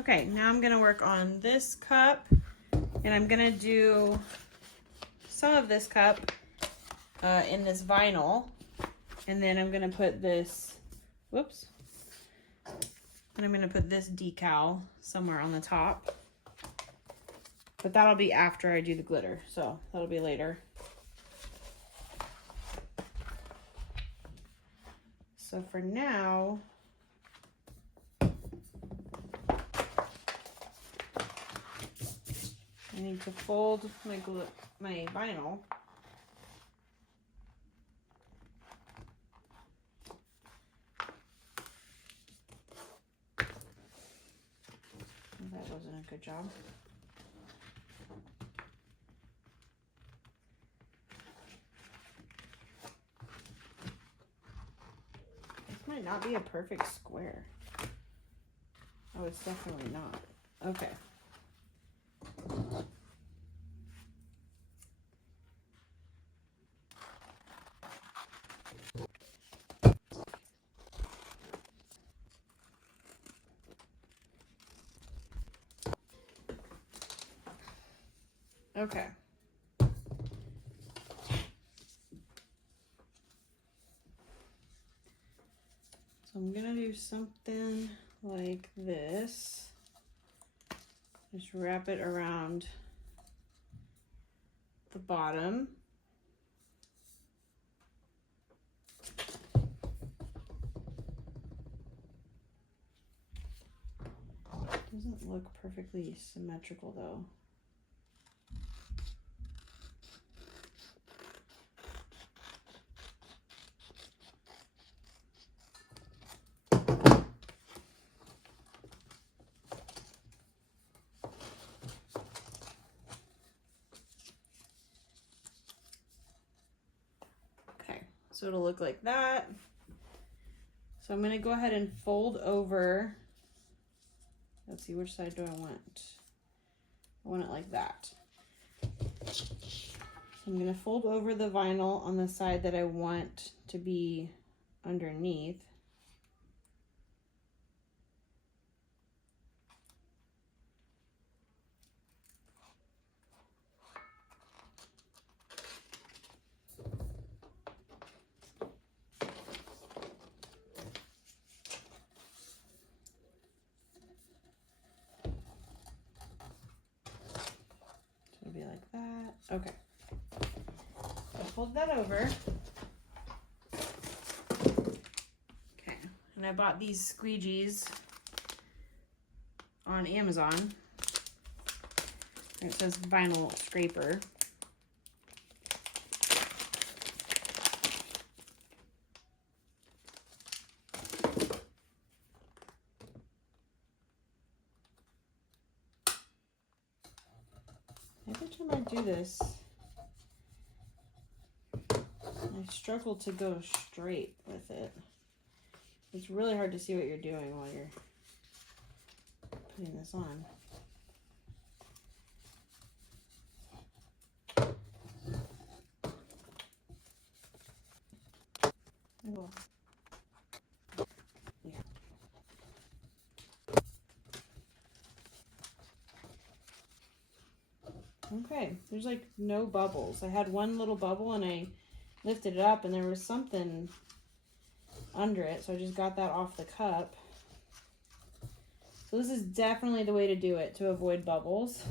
Okay, now I'm gonna work on this cup, and I'm gonna do some of this cup in this vinyl, and then I'm gonna put this, whoops, and I'm gonna put this decal somewhere on the top, but that'll be after I do the glitter, so that'll be later. So for now, I need to fold my vinyl. That wasn't a good job. This might not be a perfect square. Oh, it's definitely not. Okay. Okay. So I'm gonna do something like this. Just wrap it around the bottom. Doesn't look perfectly symmetrical though. So it'll look like that. So I'm going to go ahead and fold over. Let's see, which side do I want? I want it like that. So I'm going to fold over the vinyl on the side that I want to be underneath. Be like that. Okay. So fold that over. Okay. And I bought these squeegees on Amazon. It says vinyl scraper. Every time I do this, I struggle to go straight with it. It's really hard to see what you're doing while you're putting this on. Yeah. Okay, there's like no bubbles. I had one little bubble and I lifted it up and there was something under it, so I just got that off the cup. So this is definitely the way to do it to avoid bubbles.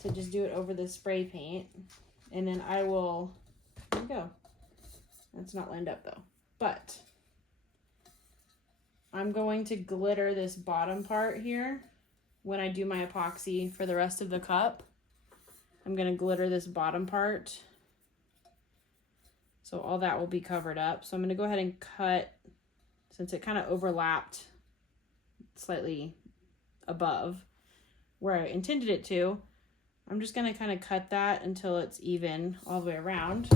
To just do it over the spray paint. And then I will, there we go. That's not lined up though. But I'm going to glitter this bottom part here when I do my epoxy for the rest of the cup. I'm going to glitter this bottom part. So all that will be covered up. So I'm going to go ahead and cut, since it kind of overlapped slightly above where I intended it to, I'm just going to kind of cut that until it's even all the way around.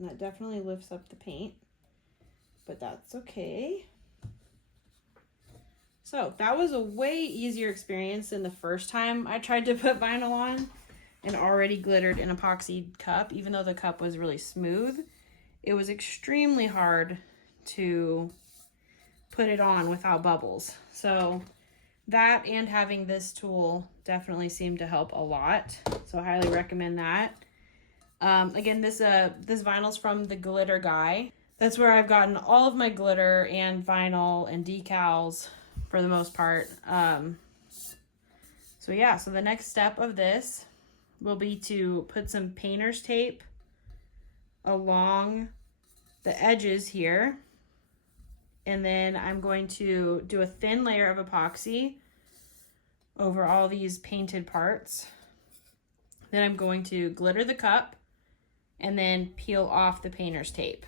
And that definitely lifts up the paint. but that's okay. So that was a way easier experience than the first time I tried to put vinyl on and already glittered an epoxy cup. Even though the cup was really smooth, it was extremely hard to put it on without bubbles. So that and having this tool definitely seemed to help a lot. So I highly recommend that. Again, this vinyl's from the Glitter Guy. That's where I've gotten all of my glitter and vinyl and decals for the most part. So yeah, so the next step of this will be to put some painter's tape along the edges here. And then I'm going to do a thin layer of epoxy over all these painted parts. Then I'm going to glitter the cup and then peel off the painter's tape.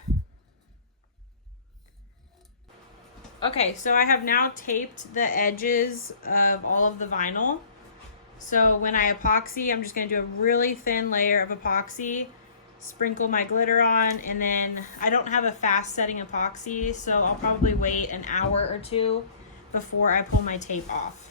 Okay, so I have now taped the edges of all of the vinyl. So when I epoxy, I'm just gonna do a really thin layer of epoxy, sprinkle my glitter on, and then I don't have a fast setting epoxy, so I'll probably wait an hour or two before I pull my tape off.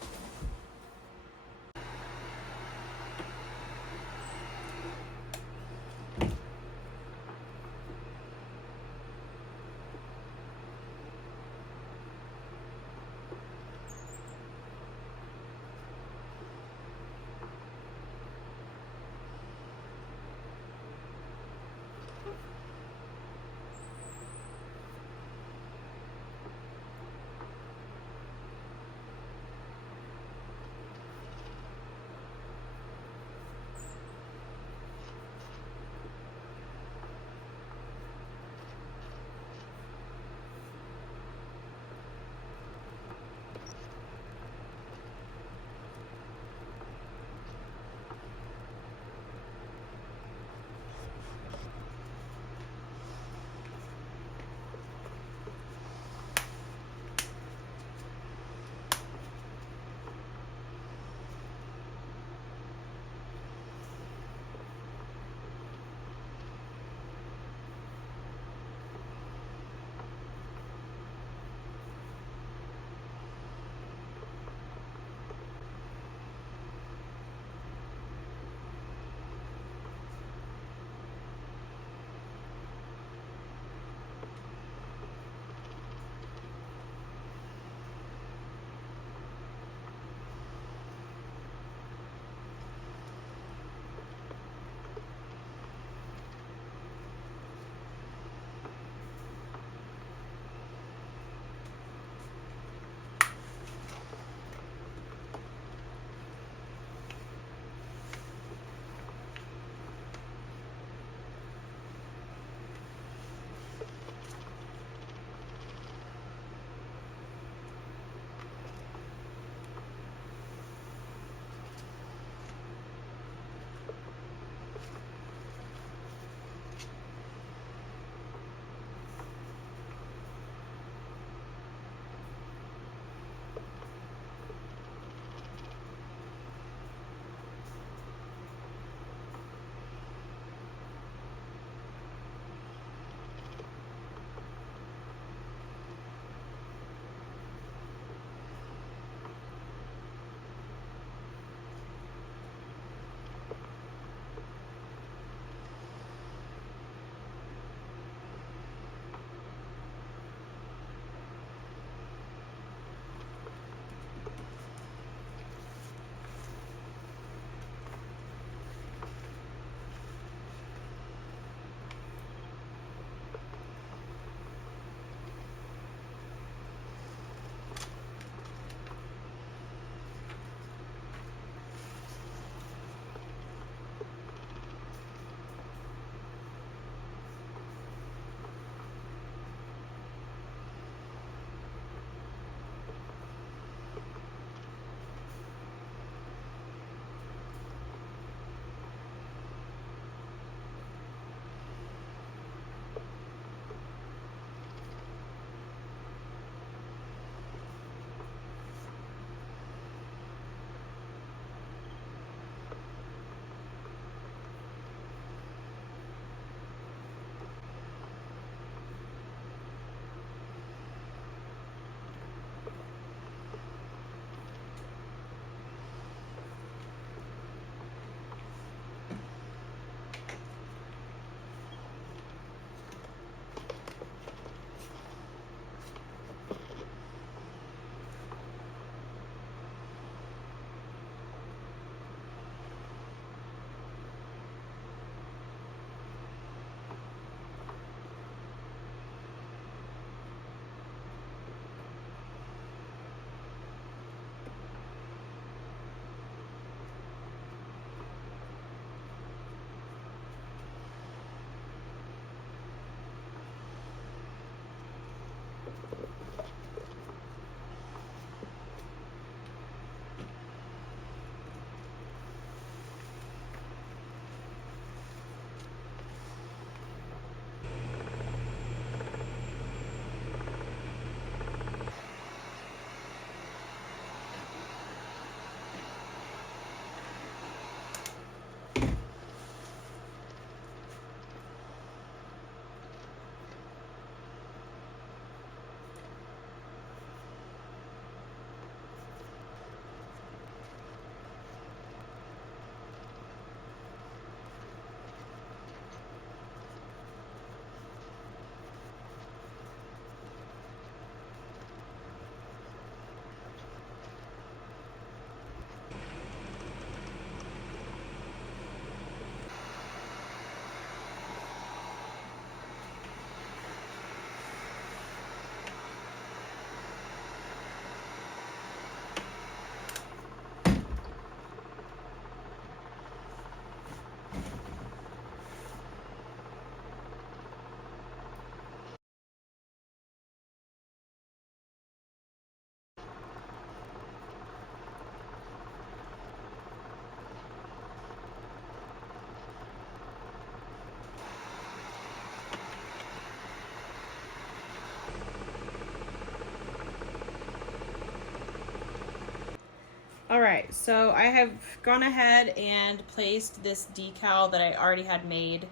All right, so I have gone ahead and placed this decal that I already had made.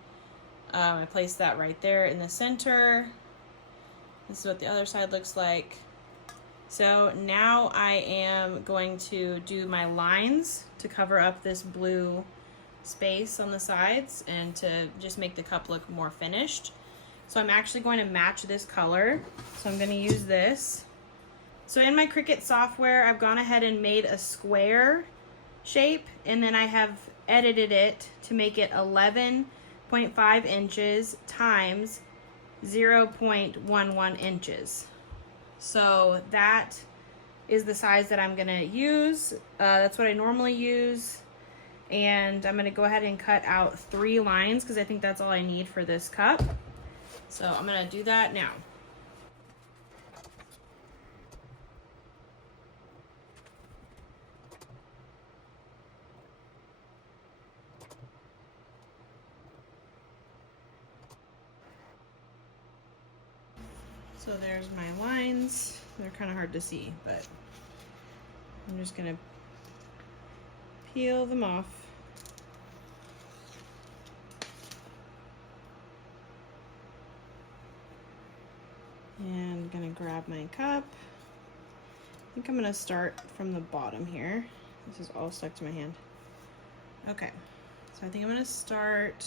I placed that right there in the center. This is what the other side looks like. So now I am going to do my lines to cover up this blue space on the sides and to just make the cup look more finished. So I'm actually going to match this color. So I'm going to use this. So in my Cricut software, I've gone ahead and made a square shape, and then I have edited it to make it 11.5 inches times 0.11 inches. So that is the size that I'm gonna use. That's what I normally use. And I'm gonna go ahead and cut out 3 lines because I think that's all I need for this cup. So I'm gonna do that now. So there's my lines. They're kind of hard to see, but I'm just gonna peel them off. And I'm gonna grab my cup. I think I'm gonna start from the bottom here. This is all stuck to my hand. Okay, so I think I'm gonna start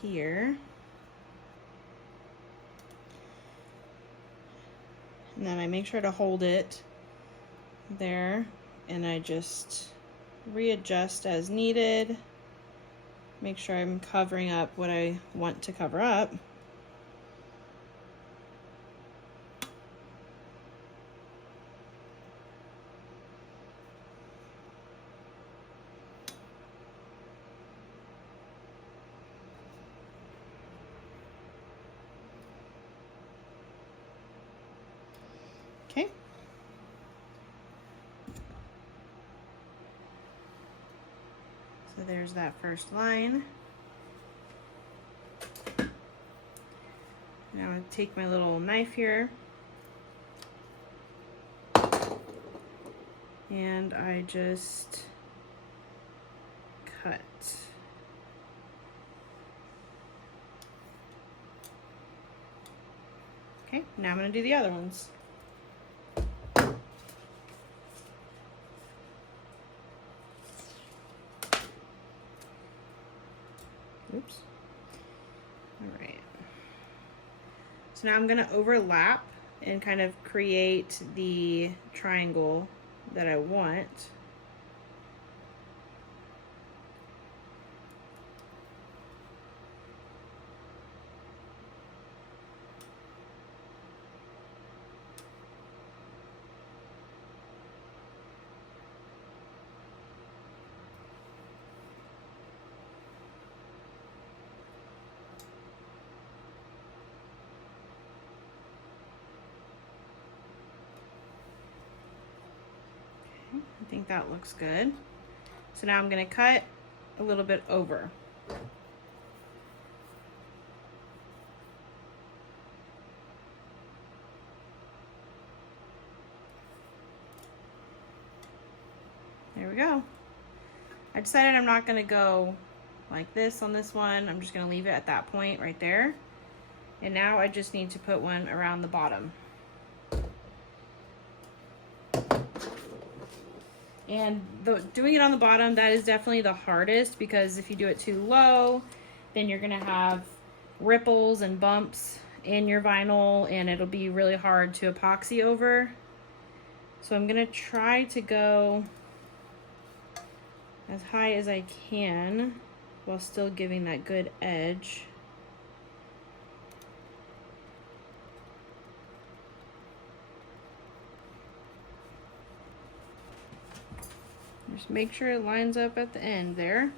here. And then I make sure to hold it there, and I just readjust as needed. Make sure I'm covering up what I want to cover up. Okay. So there's that first line. Now I take my little knife here and I just cut. Okay, now I'm going to do the other ones. Oops. All right. So now I'm going to overlap and kind of create the triangle that I want. I think that looks good. So now I'm gonna cut a little bit over. There we go. I decided I'm not gonna go like this on this one. I'm just gonna leave it at that point right there. And now I just need to put one around the bottom. And doing it on the bottom, that is definitely the hardest, because if you do it too low, then you're gonna have ripples and bumps in your vinyl and it'll be really hard to epoxy over. So I'm gonna try to go as high as I can while still giving that good edge. Just make sure it lines up at the end there.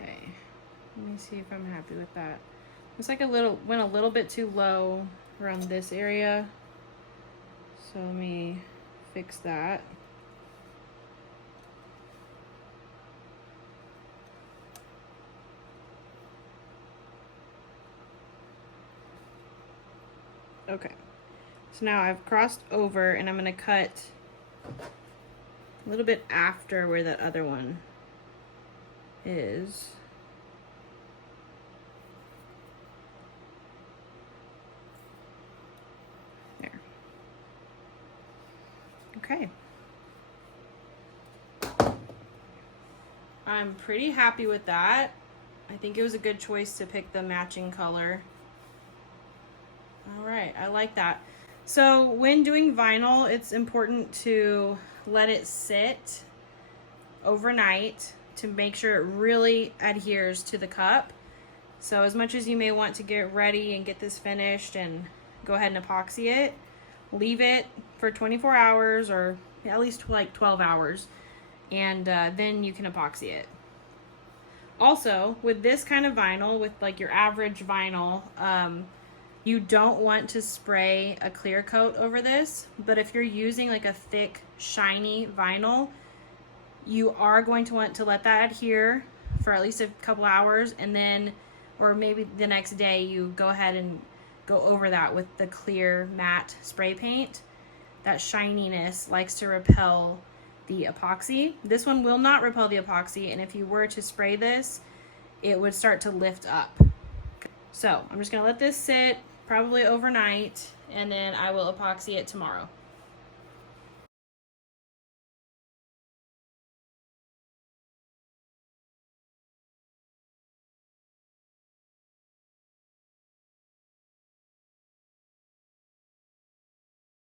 Okay, let me see if I'm happy with that. Looks like went a little bit too low around this area. So let me fix that. Okay, so now I've crossed over and I'm gonna cut a little bit after where that other one is. There. Okay. I'm pretty happy with that. I think it was a good choice to pick the matching color. All right, I like that. So when doing vinyl, it's important to let it sit overnight to make sure it really adheres to the cup. So as much as you may want to get ready and get this finished and go ahead and epoxy it, leave it for 24 hours or at least like 12 hours, and then you can epoxy it. Also, with this kind of vinyl, with like your average vinyl, you don't want to spray a clear coat over this, but if you're using like a thick, shiny vinyl, you are going to want to let that adhere for at least a couple hours, and then, or maybe the next day, you go ahead and go over that with the clear matte spray paint. That shininess likes to repel the epoxy. This one will not repel the epoxy, and if you were to spray this, it would start to lift up. So I'm just gonna let this sit probably overnight, and then I will epoxy it tomorrow.